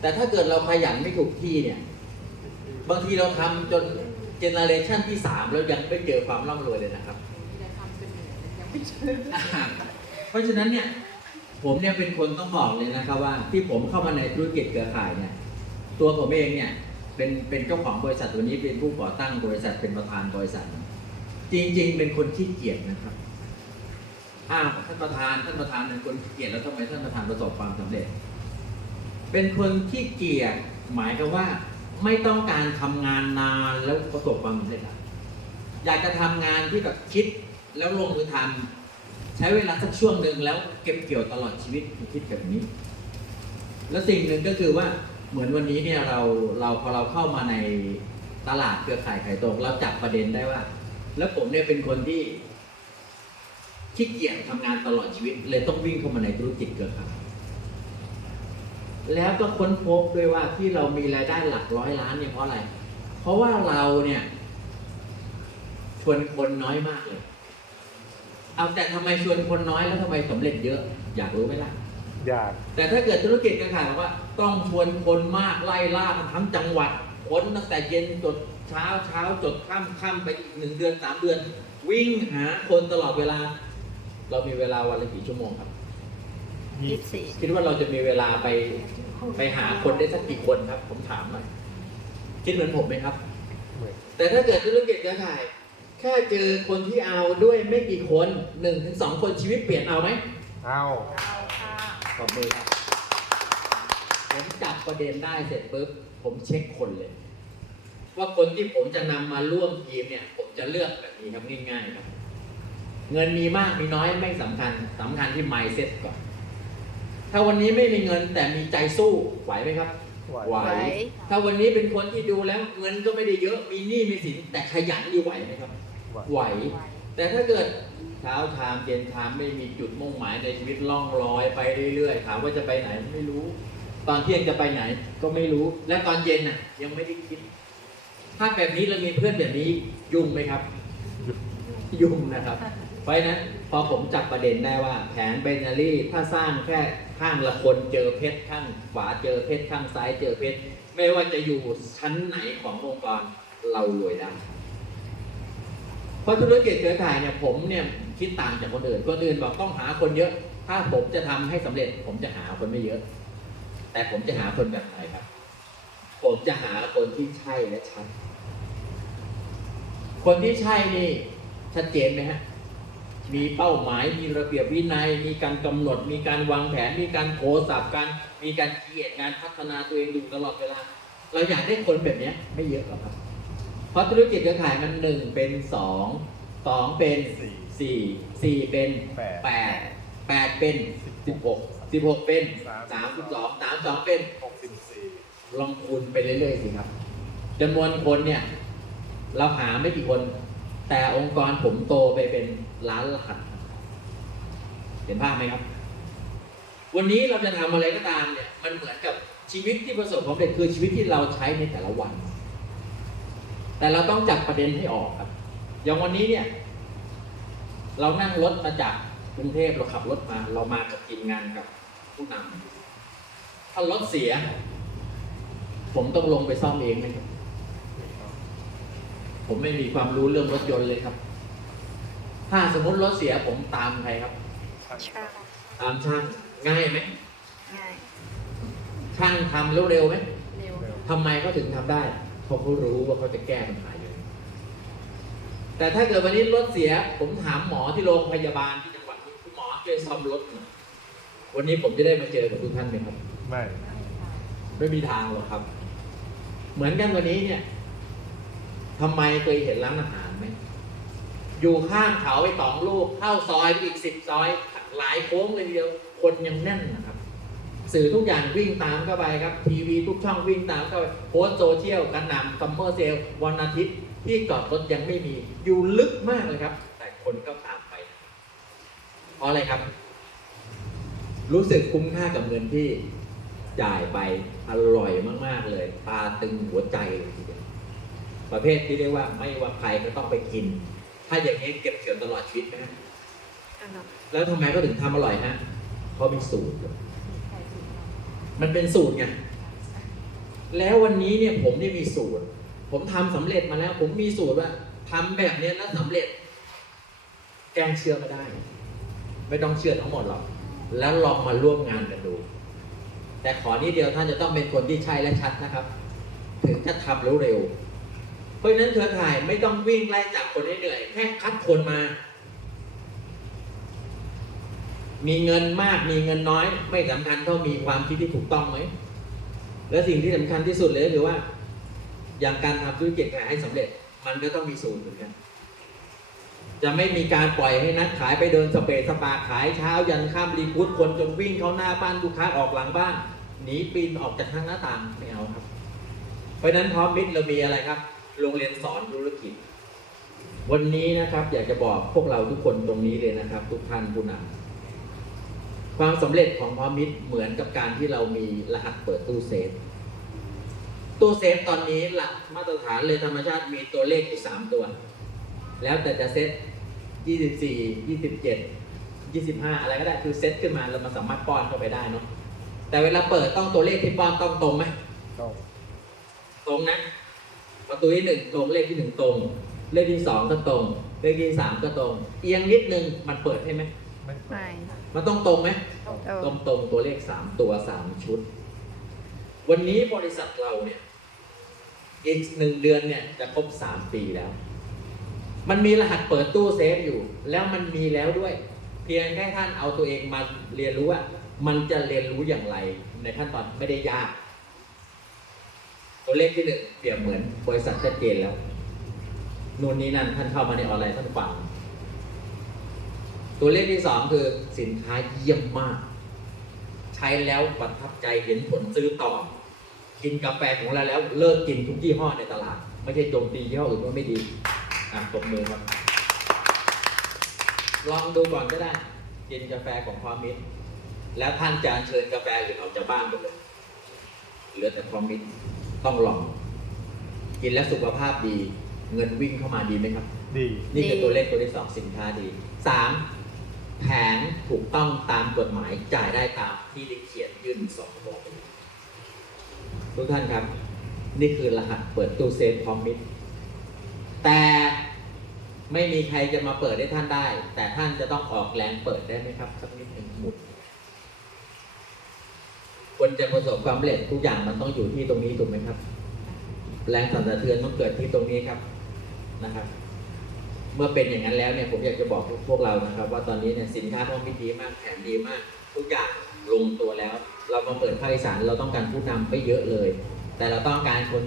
แต่ถ้าเกิดเราขยันไม่ถูกที่เนี่ย บางทีเราทำจนเจเนอเรชันที่สามแล้วยังไม่เจอความร่ำรวยเลยนะครับเพราะฉะนั้นเนี่ยผมเนี่ยเป็นคนต้องบอกเลยนะครับว่าที่ผมเข้ามาในธุรกิจเครือข่ายเนี่ย ตัวผมเองเนี่ยเป็นเป็นเจ้าของบริษัทตัวนี้เป็นผู้ก่อตั้งบริษัทเป็นประธานบริษัท จริง ๆ เป็นคนขี้เกียจนะครับอ้าวท่านประธานท่านประธานเป็นคนขี้เกียจแล้วทำไมท่านประธานประสบความสำเร็จ เป็นคนขี้เกียจหมายความว่า ไม่ต้องการทำงานนานแล้วประสบความสำเร็จอะอยากจะทำงานที่แบบคิดแล้วลงมือทำใช้เวลาสักช่วงหนึ่งแล้วเก็บเกี่ยวตลอดชีวิตคิดแบบนี้ แล้วสิ่งหนึ่งก็คือว่าเหมือนวันนี้เนี่ยเราเราพอเราเข้ามาในตลาดเครือข่ายไข่ตรงเราจับประเด็นได้ว่า แล้วผมเนี่ยเป็นคนที่ขี้เกียจทำงานตลอดชีวิต เลยต้องวิ่งเข้ามาในธุรกิจเครือข่าย แล้วก็ค้นพบด้วยว่าที่เรามีรายได้หลักร้อยล้านเนี่ยเพราะอะไร เพราะว่าเราเนี่ยชวนคนน้อยมากเลย เอาแต่ทำไมชวนคนน้อยแล้วทำไมสำเร็จเยอะ อยากรู้ไหมล่ะ อยาก แต่ถ้าเกิดธุรกิจการขายบอกว่า ต้องชวนคนมากไล่ล่ากันทั้งจังหวัดคนตั้งแต่เย็นจดเช้าเช้าจดค่ำค่ำไปอีกหนึ่งเดือนสามเดือน วิ่งหาคนตลอดเวลา เรามีเวลาวันละกี่ชั่วโมงครับ ยี่ยี่สิบสี่คิดว่าเราจะมีเวลาไปไปหาคนได้สักกี่คนครับ ผมถามหน่อยคิดเหมือนผมไหมครับเหมือนแต่ถ้าเกิดธุรกิจการขาย แค่เจอคนที่เอาด้วยไม่กี่คนหนึ่งถึงสองคนชีวิตเปลี่ยนเอาไหมเอาขอบมือครับผมจับประเด็นได้เสร็จปุ๊บผมเช็คคนเลย ว่าคนที่ผมจะนำมาร่วมทีมเนี่ย ผมจะเลือกแบบนี้ครับง่ายๆครับ เงินมีมากมีน้อยไม่สำคัญสำคัญที่ mindset ก่อน ถ้าวันนี้ไม่มีเงินแต่มีใจสู้ไหวไหมครับ ไหว ไหว ถ้าวันนี้เป็นคนที่ดูแล้วเงินก็ไม่ได้เยอะ มีหนี้มีสินแต่ขยันดีไหวไหมครับไหวไหว แต่ถ้าเกิดเช้าทามเย็นทามไม่มีจุดมุ่งหมายในชีวิตล่องลอยไปเรื่อยๆ ถามว่าจะไปไหนไม่รู้ ตอนเที่ยงจะไปไหนก็ไม่รู้ และตอนเย็นน่ะ ยังไม่ได้คิด ถ้าแบบนี้เรามีเพื่อนแบบนี้ยุ่งไหมครับ ยุ่งนะครับ เพราะฉะนั้นพอผมจับประเด็นได้ว่า แผนเบนารี่ถ้าสร้างแค่ ข้างละคนเจอเพชรข้างขวาเจอเพชรข้างซ้ายเจอเพชรไม่ว่าจะอยู่ชั้นไหนขององค์กรเรารวยได้เพราะธุรกิจเครือข่ายเนี่ยผมเนี่ยคิดต่างจากคนอื่นคนอื่นบอกต้องหาคนเยอะ ถ้าผมจะทำให้สำเร็จ ผมจะหาคนไม่เยอะ แต่ผมจะหาคนแบบไหนครับ ผมจะหาคนที่ใช่และชัดคนที่ใช่นี่ชัดเจนไหมฮะ มีเป้าหมาย มีระเบียบวินัย มีการกำหนด มีการวางแผน มีการโคสับกันมีการเกียรติงานพัฒนาตัวเองอยู่ตลอดเวลา เราอยากได้คนแบบเนี้ยไม่เยอะหรอกครับ เพราะธุรกิจเครือข่ายมันหนึ่งเป็นสองสองเป็นสี่สี่สี่เป็นแปดแปดแปดเป็นสิบหกสิบหกเป็นสามสิบสองสามสองเป็นหกสิบสี่ลองคูณไปเรื่อยๆสิครับจำนวนคนเนี่ย เราหาไม่กี่คน แต่องค์กรผมโตไปเป็นล้านล้านเห็นภาพไหมครับ วันนี้เราจะทำอะไรก็ตามเนี่ย มันเหมือนกับชีวิตที่ประสบความสำเร็จคือชีวิตที่เราใช้ในแต่ละวัน แต่เราต้องจับประเด็นให้ออกครับ อย่างวันนี้เนี่ย เรานั่งรถมาจากกรุงเทพเราขับรถมา เรามากับทีมงานกับผู้นำถ้ารถเสีย ผมต้องลงไปซ่อมเองไหมครับ ผมไม่มีความรู้เรื่องรถยนต์เลยครับ ถ้าสมมติรถเสียผมตามใครครับ ช่างใช่ตามช่างง่ายไหมง่ายช่างทำเร็วๆไหมเร็วเร็วทำไมเขาถึงทำได้เพราะเขารู้ว่าเขาจะแก้ปัญหาอยู่แต่ถ้าเกิดวันนี้รถเสีย ผมถามหมอที่โรงพยาบาลที่จังหวัดนี้คุณหมอช่วยซ่อมรถหน่อยวันนี้ผมจะได้มาเจอกับทุกท่านไหมครับ ไม่ ไม่มีทางหรอกครับ เหมือนกันวันนี้เนี่ย ทำไมเคยเห็นร้านอาหารไหมอยู่ข้างเขาไปสองลูกเข้าซอยไปอีกสิบซอย หลายโค้งเลยเดียวคนยังแน่นนะครับ สื่อทุกอย่างวิ่งตามเข้าไปครับ ทีวีทุกช่องวิ่งตามเข้าไปโพสต์โซเชียลกันนำซัมเมอร์เซลวันอาทิตย์ที่จอดรถยังไม่มี อยู่ลึกมากเลยครับ แต่คนก็ตามไปเพราะอะไรครับ รู้สึกคุ้มค่ากับเงินที่จ่ายไปอร่อยมาก ๆ เลย ตาตึงหัวใจเลยทีเดียว ประเภทที่เรียกว่าไม่ว่าใครก็ต้องไปกิน ถ้าอย่างนี้เก็บเกี่ยวตลอดชีวิตนะฮะอันนั้นแล้วทำไมก็ถึงทำอร่อยฮะเพราะมีสูตร มันเป็นสูตรไง แล้ววันนี้เนี่ยผมได้มีสูตร ผมทำสำเร็จมาแล้ว ผมมีสูตรว่าทำแบบเนี้ยแล้วสำเร็จ แกล้งเชื่อไม่ได้ ไม่ต้องเชื่อทั้งหมดหรอก แล้วลองมาร่วมงานกันดู แต่ขอนิดเดียวท่านจะต้องเป็นคนที่ใช่และชัดนะครับ ถึงจะทำแล้วเร็ว เพราะฉะนั้นเครือข่ายไม่ต้องวิ่งไล่จับคนให้เหนื่อย แค่คัดคนมา มีเงินมากมีเงินน้อย ไม่สำคัญเท่ามีความคิดที่ถูกต้องไหมและสิ่งที่สำคัญที่สุดเลยก็คือว่า อย่างการทำธุรกิจขายให้สำเร็จ มันก็ต้องมีสูตรเหมือนกันจะไม่มีการปล่อยให้นักขายไปเดินสเปซสปาขายเช้ายันข้ามรีพุทคนจนวิ่งเข้าหน้าบ้านลูกค้าออกหลังบ้านหนีปีนออกจากทางหน้าต่างไม่เอาครับ เพราะฉะนั้นพร้อมมิตรเรามีอะไรครับ โรงเรียนสอนธุรกิจ วันนี้นะครับ อยากจะบอกพวกเราทุกคนตรงนี้เลยนะครับ ทุกท่านผู้นำความสำเร็จของพร้อมมิตรเหมือนกับการที่เรามีรหัสเปิดตู้เซฟตู้เซฟตอนนี้หลักมาตรฐานเลยธรรมชาติมีตัวเลขอยู่สามตัว แล้วแต่จะเซตยี่สิบสี่ยี่สิบเจ็ดยี่สิบห้าอะไรก็ได้คือเซตขึ้นมาเรามาสามารถป้อนเข้าไปได้เนาะแต่เวลาเปิดต้องตัวเลขที่ป้อนต้องตรงไหมต้องตรงนะ ประตูที่หนึ่งตรงเลขที่หนึ่งตรง เลขที่สองก็ตรง เลขที่สามก็ตรง เอียงนิดนึงมันเปิดให้ไหมไม่ไม่มันต้องตรงไหมตตรรงงตรงตัวเลขสามตัวสามชุด วันนี้บริษัทเราเนี่ยอีกหนึ่งเดือนเนี่ยจะครบสามปีแล้ว มันมีรหัสเปิดตู้เซฟอยู่ แล้วมันมีแล้วด้วย เพียงแค่ท่านเอาตัวเองมาเรียนรู้ว่า มันจะเรียนรู้อย่างไรในขั้นตอนไม่ได้ยาก ตัวเลขที่หนึ่งเปรียบเหมือนบริษัทชัดเจนแล้วนู่นนี่นั่นท่านเข้ามาในออนไลน์ท่านฟังตัวเลขที่สองคือสินค้าเยี่ยมมาก ใช้แล้วประทับใจเห็นผลซื้อต่อ กินกาแฟของเราแล้วเลิกกินทุกยี่ห้อในตลาด ไม่ใช่โจมตียี่ห้ออื่นว่าไม่ดีอะตบมือครับลองดูก่อนก็ได้ กินกาแฟของพรอมิตรแล้วท่านจะเชิญกาแฟอื่นออกจากบ้านไปเลยเหลือแต่พรอมมิตร ต้องลอง กินแล้วสุขภาพดี เงินวิ่งเข้ามาดีไหมครับ ดี นี่คือดีตัวเลขตัวที่สองสินค้าดีสามแผนถูกต้องตามกฎหมายจ่ายได้ตามที่ได้เขียนยื่นสองบอกทุกท่านครับ นี่คือรหัสเปิดตู้เซฟพร้อมมิตรแต่ไม่มีใครจะมาเปิดให้ท่านได้ แต่ท่านจะต้องออกแรงเปิดได้ไหมครับสักนิดหนึ่งหมุน คนจะประสบความสำเร็จทุกอย่างมันต้องอยู่ที่ตรงนี้ถูกไหมครับ แรงสั่นสะเทือนต้องเกิดที่ตรงนี้ครับนะครับ เมื่อเป็นอย่างนั้นแล้วเนี่ยผมอยากจะบอกพวกเรานะครับ ว่าตอนนี้เนี่ยสินค้าพร้อมพิธีมากแผนดีมาก ทุกอย่างลงตัวแล้ว เรามาเปิดภาคอีสานเราต้องการผู้นำไม่เยอะเลย แต่เราต้องการคนที่